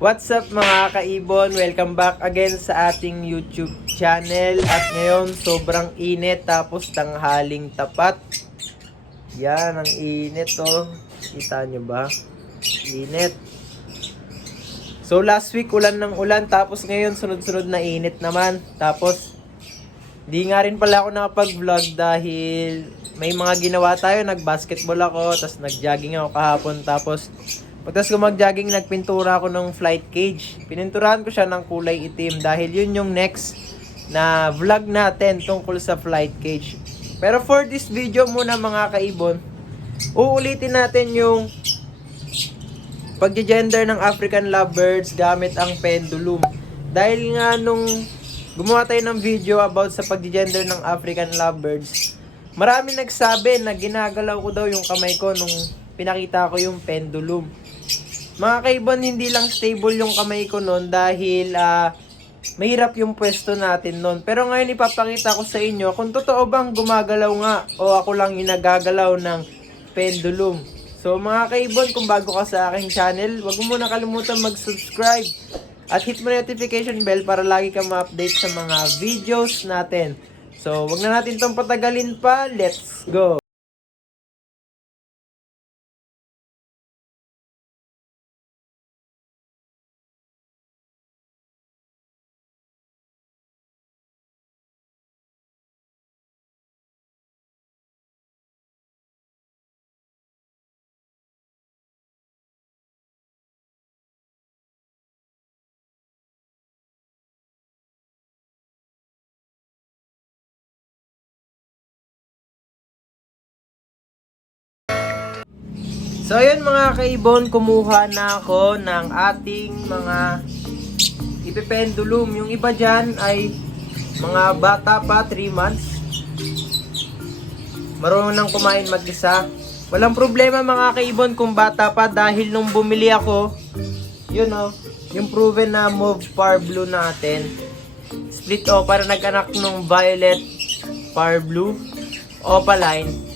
What's up mga kaibon? Welcome back again sa ating YouTube channel. At ngayon sobrang init tapos tanghaling tapat. Yan, ang init oh. Kita nyo ba? Init. So last week ulan ng ulan tapos ngayon sunod-sunod na init naman. Tapos di nga rin pala ako nakapag-vlog dahil may mga ginawa tayo. Nag-basketball ako, tapos nag-jogging ako kahapon. Tapos pagkas ko mag-jogging, nagpintura ako ng flight cage. Pininturahan ko siya ng kulay itim dahil yun yung next na vlog natin tungkol sa flight cage. Pero for this video muna mga kaibon, uulitin natin yung pagge-gender ng African lovebirds gamit ang pendulum. Dahil nga nung gumawa tayo ng video about sa pagge-gender ng African lovebirds, marami nagsabi na ginagalaw ko daw yung kamay ko nung pinakita ko yung pendulum. Mga kaibon, hindi lang stable yung kamay ko noon dahil mahirap yung pwesto natin noon. Pero ngayon ipapakita ko sa inyo kung totoo bang gumagalaw nga o ako lang yung nagagalaw ng pendulum. So mga kaibon, kung bago ka sa aking channel, wag mo muna kalimutan mag-subscribe at hit mo notification bell para lagi ka ma-update sa mga videos natin. So wag na natin itong patagalin pa, let's go! So ayun mga kaibon, kumuha na ako ng ating mga ipipendulum. Yung iba dyan ay mga bata pa, 3 months. Marunong nang kumain mag-isa. Walang problema mga kaibon kung bata pa dahil nung bumili ako, yun oh, yung proven na mauve par blue natin. Split o para nag-anak nung violet par blue opaline.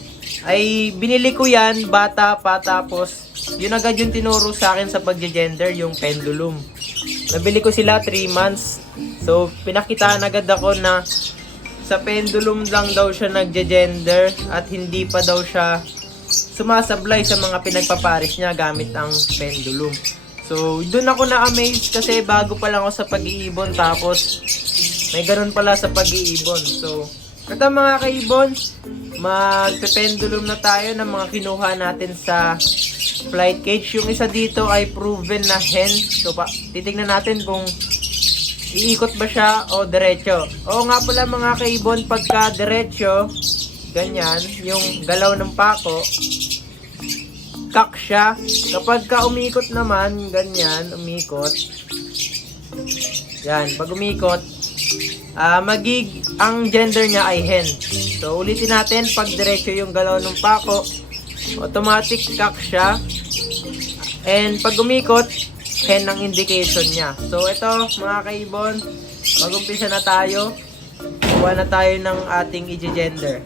Ay binili ko yan bata pa, tapos yun agad yung tinuro sa akin sa pagge-gender, yung pendulum. Nabili ko sila 3 months. So pinakitaan agad ako na sa pendulum lang daw siya nagge-gender at hindi pa daw siya sumasablay sa mga pinagpaparis niya gamit ang pendulum. So doon ako na-amaze kasi bago pa lang ako sa pag-iibon, tapos may ganun pala sa pag-iibon. So ito mga kaibon, magpe-pendulum na tayo ng mga kinuha natin sa flight cage. Yung isa dito ay proven na hen. So titignan natin kung iikot ba siya o diretso. Oo nga pala mga kaibon, pagka diretso, ganyan, yung galaw ng pako, kak siya. Kapag ka umikot naman, ganyan, umikot. Yan, pag umikot, ang gender niya ay hen. So ulitin natin, pag diretso yung galaw ng pako, automatic cock siya. And pag umikot, hen ang indication niya. So ito mga kaibon, mag-umpisa na tayo. Kuha na tayo ng ating i-gender.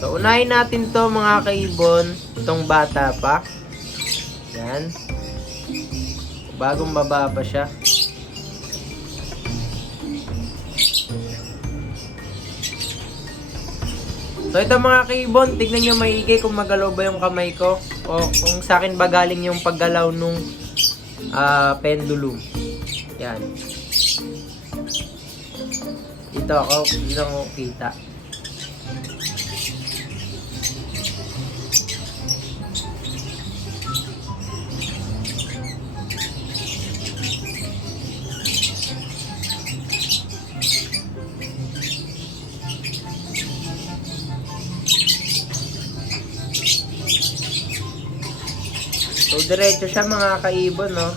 So unahin natin to mga kaibon, itong bata pa. Yan. Bagong baba pa siya. So ito mga kaibon, tignan nyo maigi kung magalaw ba yung kamay ko o kung sa akin ba galing yung paggalaw nung pendulum. Yan. Dito ako kita. So, diretso siya mga kaibon, no?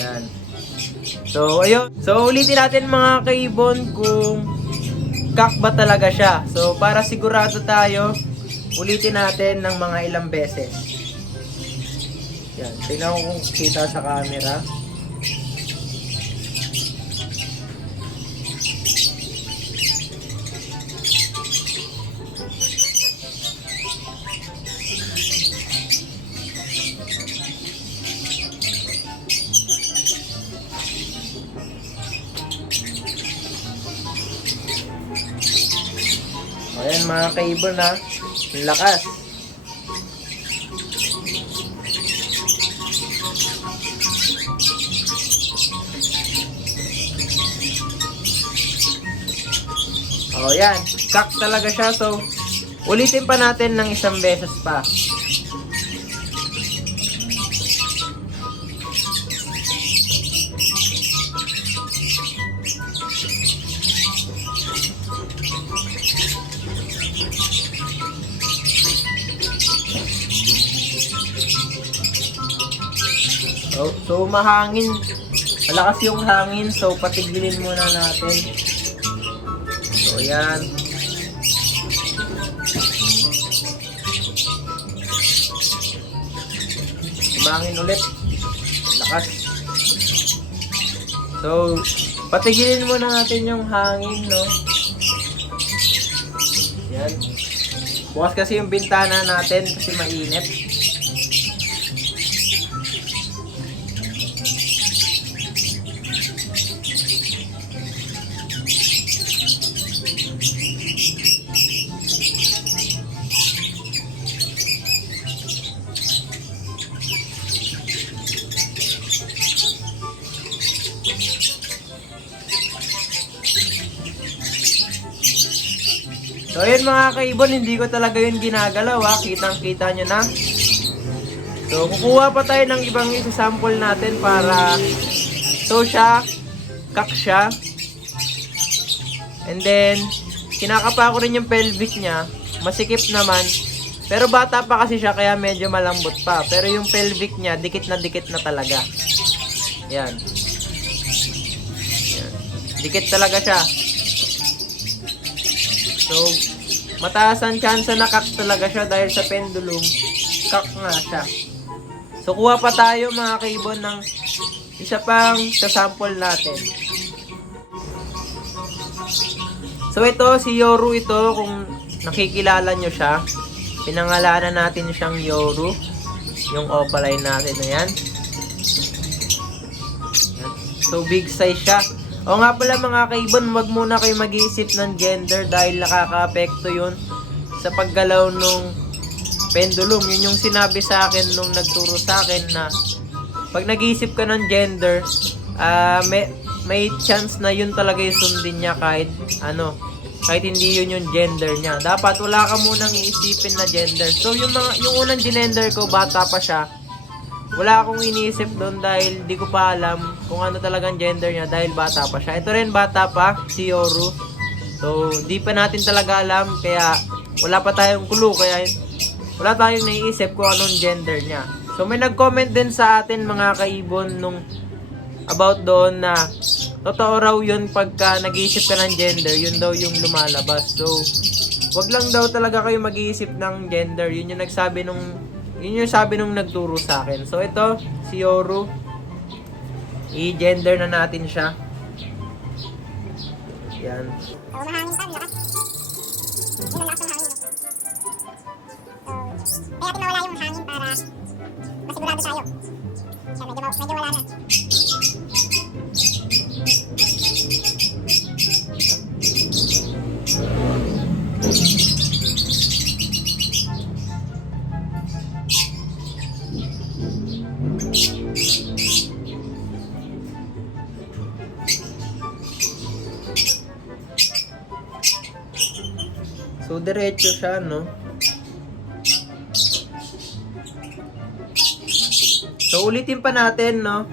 Yan. So, ayun. So, ulitin natin mga kaibon kung kak ba talaga siya. So, para sigurado tayo, ulitin natin ng mga ilang beses. Yan. Tingnan ko kung kita sa camera. mga kaibon ha. Ang lakas. O yan, kak talaga siya. So, ulitin pa natin ng isang beses pa. So mahangin. Malakas yung hangin. So, patigilin muna natin. So, ayan. Humangin ulit. Lakas. So, patigilin muna natin yung hangin, no? Ayan. Bukas kasi yung bintana natin kasi mainit. So ayun mga kaibon, hindi ko talaga yun ginagalaw ha. Kitang-kita nyo na. So kukuha pa tayo ng ibang isa-sample natin para so siya, kak siya. And then, kinakapa ko rin yung pelvic niya. Masikip naman. Pero bata pa kasi siya kaya medyo malambot pa. Pero yung pelvic niya, dikit na talaga. Yan. Yan. Dikit talaga siya. So, mataas ang chance na kak talaga siya dahil sa pendulum, kak nga siya. So, kuha pa tayo mga kaibon ng isa pang sa-sample natin. So, ito, si Yoru ito, kung nakikilala nyo siya, pinangalanan natin siyang Yoru, yung opaline natin na yan. So, big size siya. O nga pala mga kaibon, wag muna kayo mag-iisip ng gender dahil nakaka-apekto yun sa paggalaw nung pendulum. Yun yung sinabi sa akin nung nagturo sa akin na pag nag-iisip ka ng gender, may chance na yun talaga yung sundin niya kahit hindi yun yung gender niya. Dapat wala ka munang iisipin na gender. So yung unang ginender ko, bata pa siya. Wala akong iniisip doon dahil di ko pa alam kung ano talagang gender niya dahil bata pa siya. Ito rin bata pa, si Yoru. So, di pa natin talaga alam kaya wala pa tayong clue kaya wala tayong naiisip kung anong gender niya. So, may nag-comment din sa atin mga kaibon nung about doon na totoo raw yun pagka nag-iisip ka ng gender, yun daw yung lumalabas. So, wag lang daw talaga kayo mag-iisip ng gender. Yun yung sabi nung nagturo sa akin. So, ito, si Yoru. I-gender na natin siya. Yan. So, mahangin pa, lakas. Yun ang lakas ng hangin. So, kaya mawala yung hangin para masigurado tayo. Siya, medyo wala na. So, diretso siya, no? So, ulitin pa natin, no?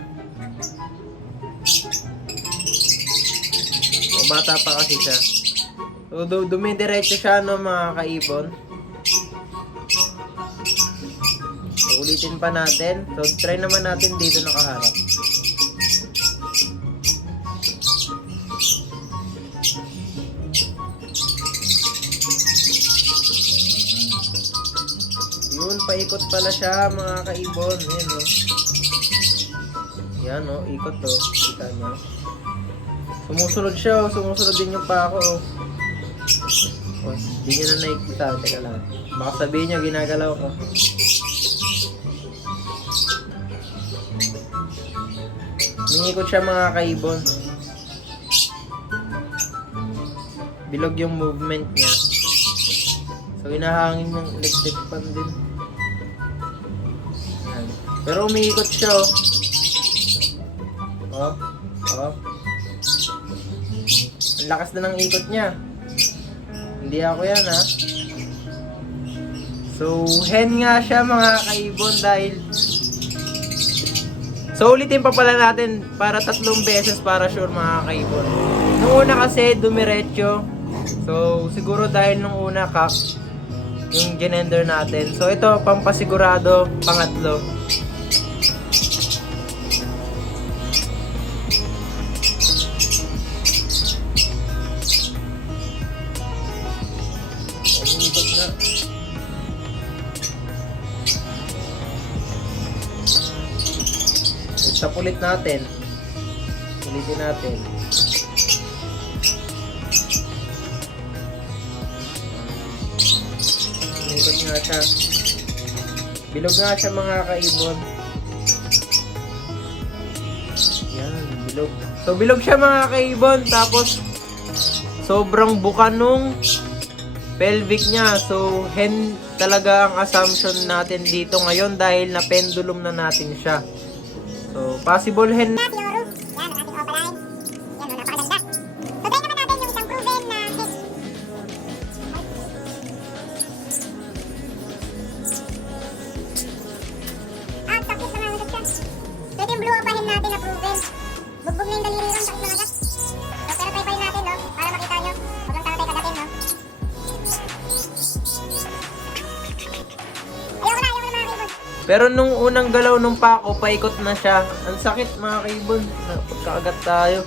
So, bata pa kasi siya. So, dumidiretso siya, no, mga kaibon? So, ulitin pa natin. So, try naman natin dito nakaharap. Yun, paikot pala siya mga kaibon. Ayan o. Yan o, ikot o. Kita niya. Sumusunod siya o. Sumusunod din yung pako o. O, di nyo na nakikita. Teka lang. Baka sabihin nyo, ginagalaw ko. Mingikot siya mga kaibon. Bilog yung movement niya. So, inahangin yung electric fan din. Yan. Pero umiikot siya, oh. Oh, oh. Ang lakas na ng ikot niya. Hindi ako yan, ha. So, hen nga siya mga kaibon dahil so ulitin pa pala natin para 3 beses para sure mga kaibon. Nung una kasi dumiretso. So siguro dahil nung una kak yung genender natin. So ito pampasigurado pangatlo. Umikot na. Stop ulit natin. Ulitin natin. Umikot nga siya. Bilog nga siya mga kaibon. Yan, bilog. So bilog siya mga kaibon. Tapos sobrang buka nung pelvic niya. So hen talaga ang assumption natin dito ngayon dahil na pendulum na natin siya. So, possible hen. Na siguro. Yan, ang ating opaline. Yan, no, napakaganda. So, try naman natin yung isang proven na head. Ah, sakit naman ang siya. So, ito yung blue opaline natin na proven. Bugbog na yung daliri ron, sakit mga gas. So, pero try natin, no? Para makita nyo. Huwag lang sana tayo kagatin, no? Ayoko na mga kaibon. Pero nung unang galaw nung pako, paikot na siya. Ang sakit mga kaibon. Pagkakagat tayo.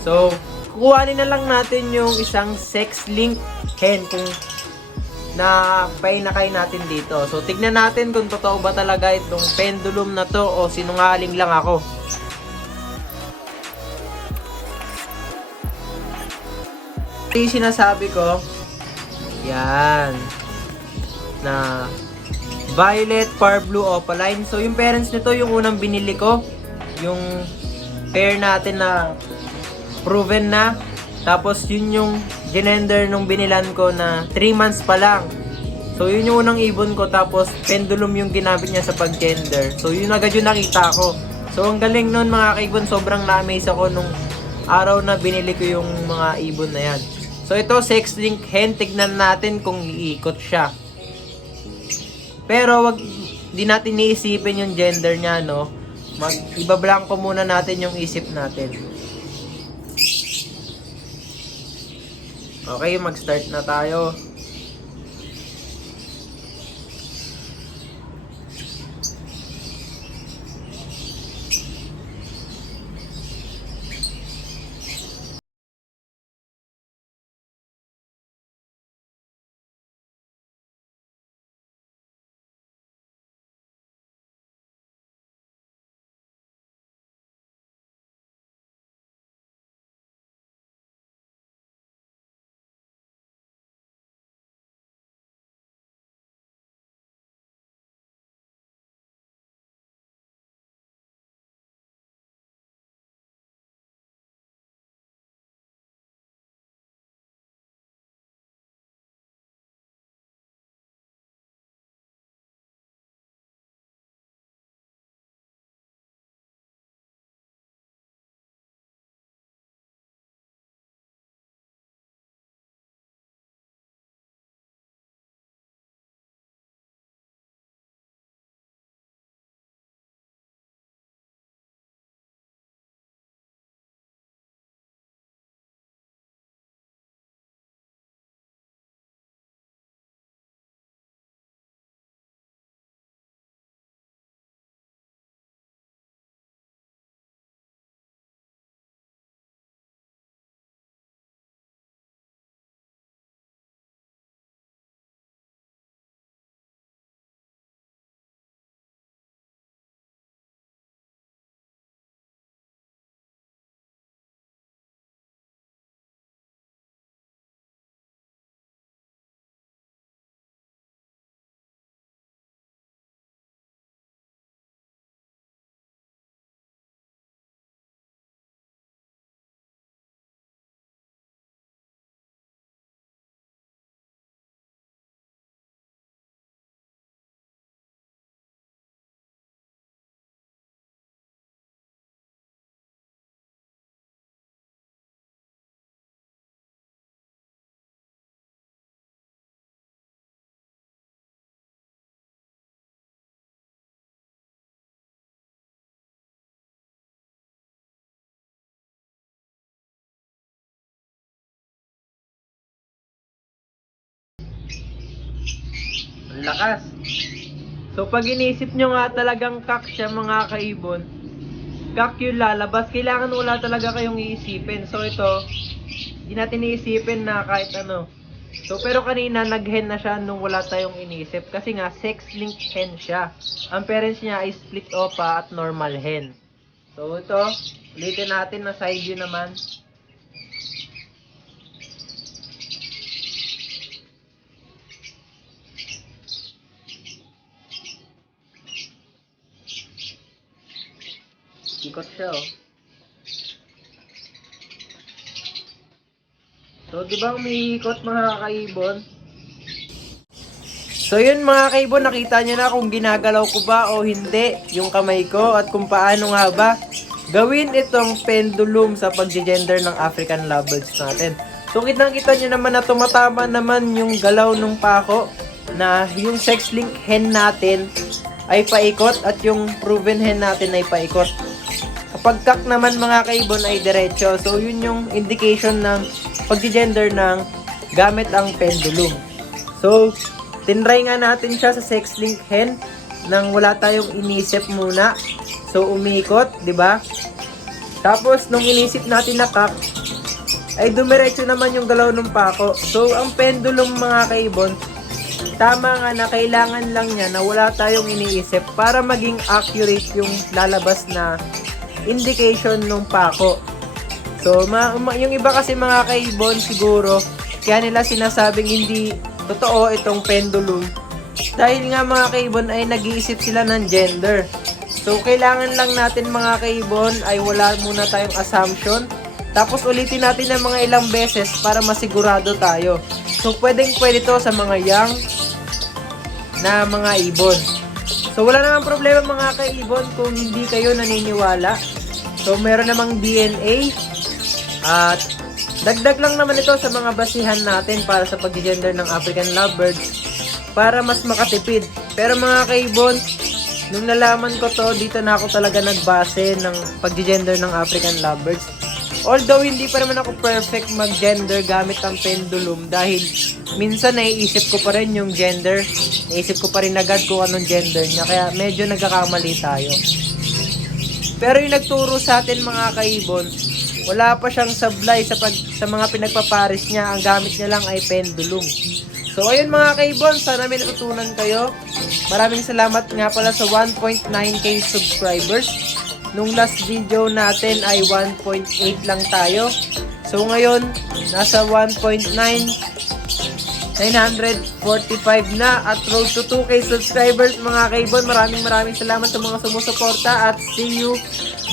So, kukuhanin na lang natin yung isang sex link hen kung na painakay natin dito. So, tignan natin kung totoo ba talaga itong pendulum na to o sinungaling lang ako. Ito yung sinasabi ko. Yan. Na Violet Par Blue Opaline. So, yung parents nito, yung unang binili ko. Yung pair natin na proven na. Tapos, yun yung genender nung binilan ko na 3 months pa lang. So, yun yung unang ibon ko. Tapos, pendulum yung ginamit niya sa pag-gender. So, yun agad yung nakita ko. So, ang galing nun mga kaibon. Sobrang na-amaze ako nung araw na binili ko yung mga ibon na yan. So, ito, sex link hen. Tignan natin kung iikot siya. Pero wag di natin iisipin yung gender niya, no. Ibablanko muna natin yung isip natin. Okay, mag-start na tayo. Ang lakas. So pag inisip nyo nga talagang kak siya mga kaibon, kak yung lalabas, kailangan wala talaga kayong iisipin. So ito, hindi natin iisipin na kahit ano. So pero kanina nag-hen na siya nung wala tayong inisip. Kasi nga sex link hen siya. Ang parents niya ay split opa at normal hen. So ito, ulitin natin na side view naman. Ikot siya, oh. So, di ba umiikot mga kaibon? So, yun mga kaibon, nakita nyo na kung ginagalaw ko ba o hindi yung kamay ko at kung paano nga ba gawin itong pendulum sa pag-gender ng African lovebirds natin. So, kitang-kita nyo naman na tumatama naman yung galaw ng pako na yung sex link hen natin ay paikot at yung proven hen natin ay paikot. Kapag kak naman mga kaibon ay diretso. So yun yung indication ng pag-gender ng gamit ang pendulum. So tinry nga natin siya sa sex link hen nang wala tayong inisip muna. So umikot, 'di ba? Tapos nung inisip natin na kak ay dumiretso naman yung galaw ng pako. So ang pendulum mga kaibon, tama nga na kailangan lang niya na wala tayong iniisip para maging accurate yung lalabas na indication ng pako. So, yung iba kasi mga kaibon siguro, kaya nila sinasabing hindi totoo itong pendulum. Dahil nga mga kaibon ay nag-iisip sila ng gender. So, kailangan lang natin mga kaibon ay wala muna tayong assumption. Tapos ulitin natin ng mga ilang beses para masigurado tayo. So, pwede to sa mga young na mga ibon. So, wala namang problema mga kaibon kung hindi kayo naniniwala. So, meron namang DNA. At dagdag lang naman ito sa mga basihan natin para sa pag-gender ng African lovebirds para mas makatipid. Pero mga kaibon, nung nalaman ko to, dito na ako talaga nagbase ng pag-gender ng African lovebirds. Although hindi pa naman ako perfect mag-gender gamit ang pendulum dahil minsan naiisip ko pa rin yung gender, naiisip ko pa rin agad kung anong gender niya, kaya medyo nagkakamali tayo. Pero yung nagturo sa atin mga kaibon, wala pa siyang sablay sa mga pinagpapares niya, ang gamit niya lang ay pendulum. So ayun mga kaibon, sana may natutunan kayo. Maraming salamat nga pala sa 1.9k subscribers. Nung last video natin ay 1.8 lang tayo. So ngayon, nasa 1.945 na at road to 2k subscribers mga kaibon. Maraming salamat sa mga sumusuporta at see you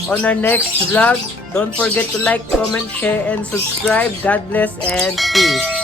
on our next vlog. Don't forget to like, comment, share, and subscribe. God bless and peace.